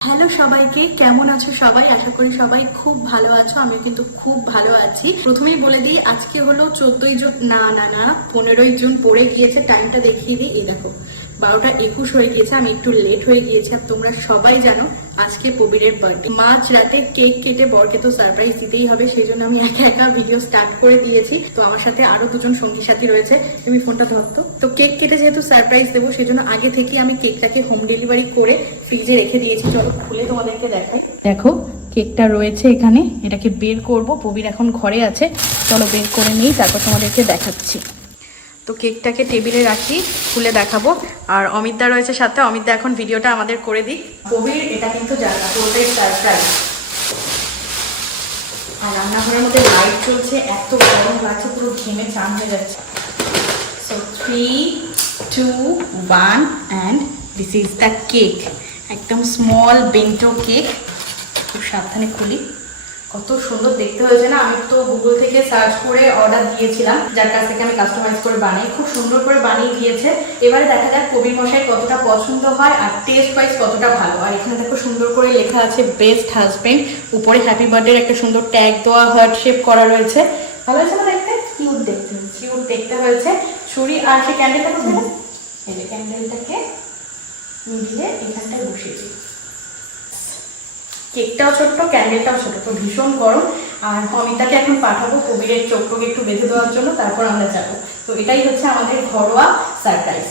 Hello সবাইকে, কেমন আছো সবাই? আশা করি সবাই খুব ভালো আছো। আমিও কিন্তু খুব ভালো আছি। প্রথমেই বলে দিই, আজকে হলো 14ই জুন, না 15ই জুন পড়ে গিয়েছে। টাইমটা দেখিয়ে দিই, এই দেখো 12টা 21 হয়ে গিয়েছে। আমি একটু লেট হয়ে গিয়েছি। আর তোমরা সবাই জানো আজকে প্রবীরের বার্থডে। মাঝ রাতে কেক কেটে বরকে তো সারপ্রাইজ দিতেই হবে, সেই জন্য আমি একা একা ভিডিও স্টার্ট করে দিয়েছি। তো আমার সাথে আরো দুজন সঙ্গী সাথী রয়েছে। তুমি ফোনটা ধরতো। তো কেক কেটে যেহেতু সারপ্রাইজ দেবো, সেই জন্য আগে থেকে আমি কেকটাকে হোম ডেলিভারি করে ফ্রিজে রেখে দিয়েছি। চলো খুলে তোমাদেরকে দেখাই। দেখো কেকটা রয়েছে এখানে, এটাকে বের করব। প্রবীর এখন ঘরে আছে, চলো বের করে নিই, তারপর তোমাদেরকে দেখাচ্ছি। তো কেকটাকে টেবিলে রাখি, খুলে দেখাবো। আর অমিতদা রয়েছে সাথে, অমিতদা এখন ভিডিওটা আমাদের করে দিই। প্রবীর এটা কিন্তু জানা পুরোটাই সারপ্রাইজ। আর রান্নাঘরের মধ্যে লাইট চলছে, এত গরম লাগছে, পুরো ঘেমে চান হয়ে যাচ্ছে। So 3, 2, 1 and this is the cake. একদম স্মল বেন্টো কেক। খুব সাবধানে খুলি। কত সুন্দর দেখতে হয়েছে না? আমি তো গুগল থেকে সার্চ করে অর্ডার দিয়েছিলাম, যার কাছ থেকে আমি কাস্টমাইজ করে বানিয়ে, খুব সুন্দর করে বানিয়ে দিয়েছে। এবারে দেখা যাক প্রবীর মশাই কতটা পছন্দ হয় আর টেস্ট ওয়াইজ কতটা ভালো। আর এখানে দেখো সুন্দর করে লেখা আছে বেস্ট হাজবেন্ড। উপরে হ্যাপি বার্থডে একটা সুন্দর ট্যাগ দেওয়া, হার্ট শেপ করা রয়েছে। ভালো হয়েছে না দেখতে? কিউট দেখতে হয়েছে। ছুরি আর সে ক্যান্ডেলটা কোথায়? এই যে ক্যান্ডেলটাকে মিডিলে এখানটায় বসিয়ে দিই। কেকটাও ছোট্ট, ক্যান্ডেলটাও ছোট, তো ভীষণ গরম। আর অমিতাকে এখন পাঠাবো প্রবীরের চোখটাকে একটু বেঁধে দেওয়ার জন্য, তারপর আমরা যাবো। তো এটাই হচ্ছে আমাদের ঘরোয়া সারপ্রাইজ।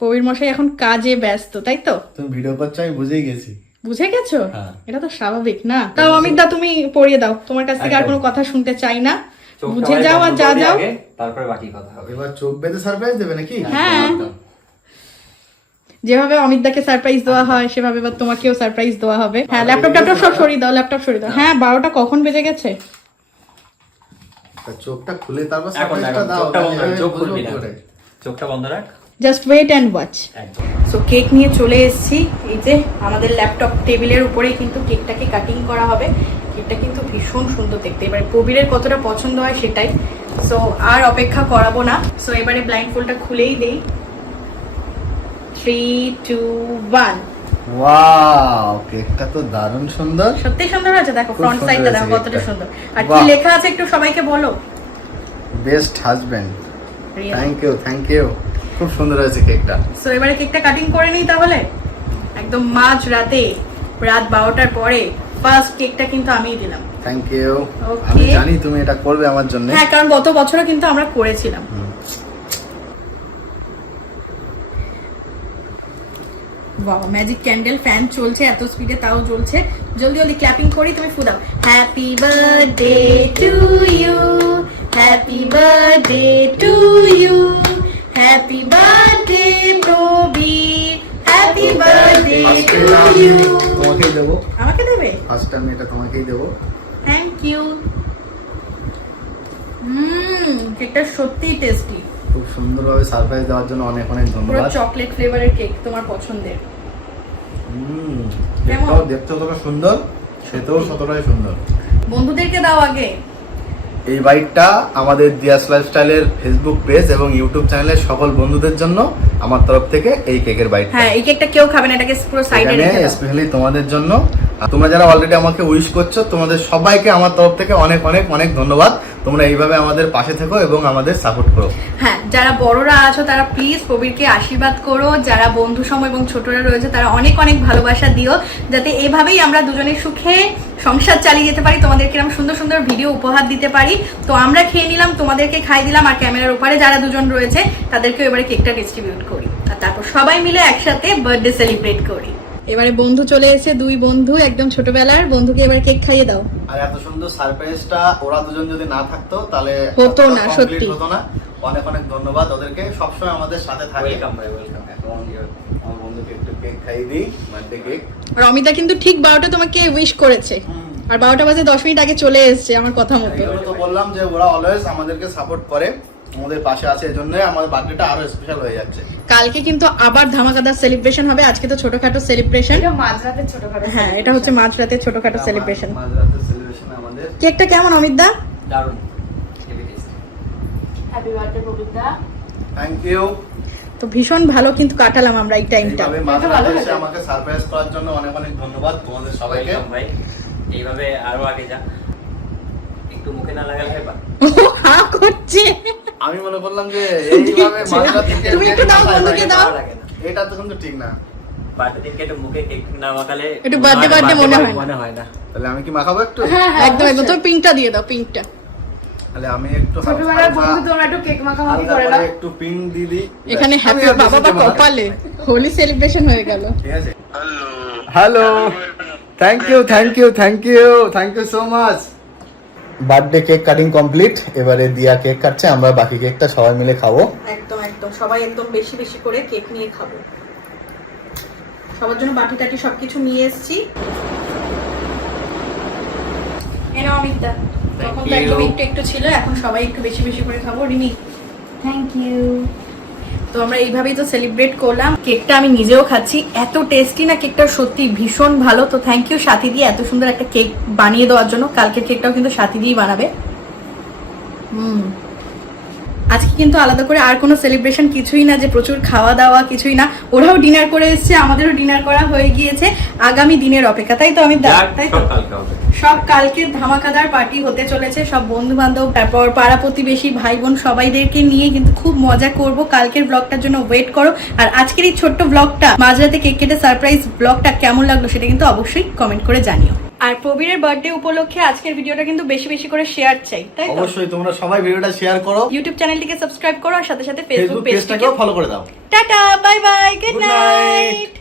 প্রবীর মশাই এখন কাজে ব্যস্ত, তাই তো? তুমি ভিডিও করছো, আমি বুঝেই গেছি। বুঝে গেছো? হ্যাঁ। এটা তো স্বাভাবিক না? তাও অমিতদা তুমি পড়িয়ে দাও, তোমার কাছ থেকে আর কোনো কথা শুনতে চাই না। বুঝে যাও আর যা যাও, তারপরে বাকি কথা হবে। এবার চোখ বেঁধে সারপ্রাইজ দেবে নাকি? হ্যাঁ, যেভাবে অমিতদাকে সারপ্রাইজ দেওয়া হয় সেভাবে এবার তোমাকেও সারপ্রাইজ দেওয়া হবে। হ্যাঁ, ল্যাপটপটা সব সরিয়ে দাও, ল্যাপটপ সরিয়ে দাও। হ্যাঁ, 12টা কখন বেজে গেছে? চোখটা খুলে তারপর সারপ্রাইজটা দাও। চোখটা বন্ধ রাখ। Just wait and watch. So cake নিয়ে চলে এসেছি। এই যে আমাদের ল্যাপটপ টেবিলের উপরেই কিন্তু কেকটাকে কাটিং করা হবে। কেকটা কিন্তু ভীষণ সুন্দর দেখতে। এবারে প্রবীরের কতটা পছন্দ হয় সেটাই। সো আর অপেক্ষা করাবো না। সো এবারে ব্লাইন্ড ফোল্ডটা খুলেই দেই। 3, 2, 1। ওয়াও, কেকটা তো দারুণ সুন্দর। সত্যি সুন্দর আছে। দেখো ফ্রন্ট সাইডটা দেখো কতটা সুন্দর। আর কি লেখা আছে একটু সবাইকে বলো। Best husband. Thank you. খুব সুন্দর হয়েছে কেকটা। সো এবারে কেকটা কাটিং করে নিই তাহলে। একদম মাঝ রাতে, রাত 12টার পরে ফার্স্ট কেকটা কিন্তু আমিই দিলাম। Thank you. আমি জানি তুমি এটা করবে আমার জন্য। হ্যাঁ, কারণ গত বছরও কিন্তু আমরা করেছিলাম। Wow, magic candle. ফ্যান চলছে এত স্পিডে, তাও জ্বলছে। জলদি জলদি ক্ল্যাপিং করি, তুমি ফু দাও। Happy birthday to you, happy birthday to you, happy birthday Prabir, happy birthday to you. তোমাকেই দেবো। আমাকে দেবে? ফার্স্ট আমি এটা তোমাকেই দেবো। Thank you. কেকটা সত্যিই টেস্টি। খুব সুন্দরভাবে সারপ্রাইজ দেওয়ার জন্য অনেক অনেক পুরো ধন্যবাদ। চকলেট ফ্লেভারের কেক, তোমার পছন্দের। কেকটাও দেখতে যতটা সুন্দর, খেতেও ততটাই সুন্দর। বন্ধুদেরকে দাও আগে। এই বাইকটা আমাদের দিয়াস লাইফস্টাইলের ফেসবুক পেজ এবং ইউটিউব চ্যানেলের সকল বন্ধুদের জন্য আমার তরফ থেকে এই কেকের বাইকটা। হ্যাঁ, এই কেকটা কেউ খাবে না, এটাকে পুরো সাইডে রেখে দাও। স্পেশালি তোমাদের জন্য। আর তোমরা যারা অলরেডি আমাকে উইশ করছো, তোমাদের সবাইকে আমার তরফ থেকে অনেক অনেক অনেক ধন্যবাদ। তোমরা এইভাবে আমাদের পাশে থেকো এবং আমাদের সাপোর্ট করো। হ্যাঁ, যারা বড়রা আছো তারা প্লিজ প্রবীরকে আশীর্বাদ করো। যারা বন্ধু সম এবং ছোটরা রয়েছে তারা অনেক অনেক ভালোবাসা দিও, যাতে এভাবেই আমরা দুজনে সুখে সংসার চালিয়ে যেতে পারি, তোমাদেরকে এরকম সুন্দর সুন্দর ভিডিও উপহার দিতে পারি। তো আমরা খেয়ে নিলাম, তোমাদেরকে খাই দিলাম, আর ক্যামেরার উপরে যারা দুজন রয়েছে তাদেরকেও এবারে কেকটা ডিস্ট্রিবিউট করি, আর তারপর সবাই মিলে একসাথে বার্থডে সেলিব্রেট করি। এবারে বন্ধু চলে এসেছে, 2 বন্ধু, একদম ছোটবেলার বন্ধুকে এবারে কেক খাইয়ে দাও। আর এত সুন্দর সারপ্রাইজটা ওরা দুজন যদি না থাকতো তাহলে হতো না, সত্যি হতো না। অনেক অনেক ধন্যবাদ ওদেরকে, সবসময় আমাদের সাথে থাকে। ওয়েলকাম ভাই, ওয়েলকাম। এখন আমার বন্ধুকে একটু কেক খাইয়ে দিই, বার্থডে কেক। আর অমিতা কিন্তু ঠিক 12টা তোমাকে উইশ করেছে, আর 12টা বাজে 10 মিনিট আগে চলে এসেছে আমার কথা মতো। এগুলো তো বললাম যে ওরা অলওয়েজ আমাদেরকে সাপোর্ট করে, আমাদের পাশে আছে, এজন্য আমাদের বার্থডেটা আরো স্পেশাল হয়ে যাচ্ছে। কালকে কিন্তু আবার ধামাকাদার সেলিব্রেশন হবে। আজকে তো ছোটখাটো সেলিব্রেশন, এটা মাঝরাতে ছোটখাটো। হ্যাঁ, এটা হচ্ছে মাঝরাতে ছোটখাটো সেলিব্রেশন। মাঝরাতে সেলিব্রেশন আমাদের। কেকটা কেমন অমিতদা? দারুণ। হ্যাপি বার্থডে প্রবীরদা। Thank you. তো ভীষণ ভালো কিন্তু কাটালাম আমরা এই টাইমটা। এইভাবে মাঝরাতে এসে আমাকে সারপ্রাইজ করার জন্য অনেক অনেক ধন্যবাদ তোমাদের সবাইকে। ভাই এইভাবে আরো আগে যা, একটু মুখে না লাগালে হয় হা করছে। আমি মনে করলাম যে এইভাবে মাঝরাতে তুমি একটু দাও, বন্ধুকে দাও। এটা তো কিন্তু ঠিক না। বার্থডে দিনকে একটু মুখে কেক না মাখালে একটু বার্থডে মনে হয় না। তাহলে আমি কি মাখাবো একটু? হ্যাঁ একদম একদম। তুমি পিঙ্কটা দিয়ে দাও, পিঙ্কটা। তাহলে আমি একটু ছোটবেলার বন্ধু তোমরা একটু কেক মাখামাখি করে দাও। একটু পিঙ্ক দিয়ে দিই। এখানে হ্যাপি বাবা বা কপালে হোলি সেলিব্রেশন হয়ে গেল। ঠিক আছে। Hello, thank you so much. Birthday cake cutting complete. এবারে দিয়া কেক কাটছে, আমরা বাকি কেকটা সবাই মিলে খাবো। একদম একদম, সবাই একদম বেশি বেশি করে কেক নিয়ে খাবো। সবার জন্য বাটি টাটি সবকিছু নিয়ে এসেছি। এনাও অমিতা, তখন তো একদম একটু একটু ছিল, এখন সবাই একটু বেশি বেশি করে খাবো। Rimi thank you. তো আমরা এইভাবেই তো সেলিব্রেট করলাম। কেকটা আমি নিজেও খাচ্ছি, এত টেস্টি না কেকটা, সত্যি ভীষণ ভালো। তো থ্যাংক ইউ সাথী দিয়ে এত সুন্দর একটা কেক বানিয়ে দেওয়ার জন্য। কালকের কেকটাও কিন্তু সাথী দিয়েই বানাবে। আজকে কিন্তু আলাদা করে আর কোনো সেলিব্রেশন কিছুই না, যে প্রচুর খাওয়া দাওয়া কিছুই না। ওরাও ডিনার করে এসছে, আমাদেরও ডিনার করা হয়ে গিয়েছে। আগামী দিনের অপেক্ষা, তাই তো আমি তাই তো সব কালকে ধামাকাদার পার্টি হতে চলেছে। সব বন্ধু বান্ধব, তারপর পাড়া প্রতিবেশী, ভাই বোন সবাইদেরকে নিয়ে কিন্তু খুব মজা করব। কালকের ব্লগটার জন্য ওয়েট করো। আর আজকের এই ছোট্ট ব্লগটা, মাঝরাতে কেক কেটে সারপ্রাইজ ব্লগটা কেমন লাগলো সেটা কিন্তু অবশ্যই কমেন্ট করে জানিও। আর প্রবীরের বার্থডে উপলক্ষে আজকের ভিডিওটা কিন্তু বেশি বেশি করে শেয়ার চাই, তাই তো? অবশ্যই তোমরা সবাই ভিডিওটা শেয়ার করো, ইউটিউব চ্যানেলটিকে সাবস্ক্রাইব করো, আর সাথে সাথে ফেসবুক পেজটাকেও ফলো করে দাও। Tata, bye bye, good night.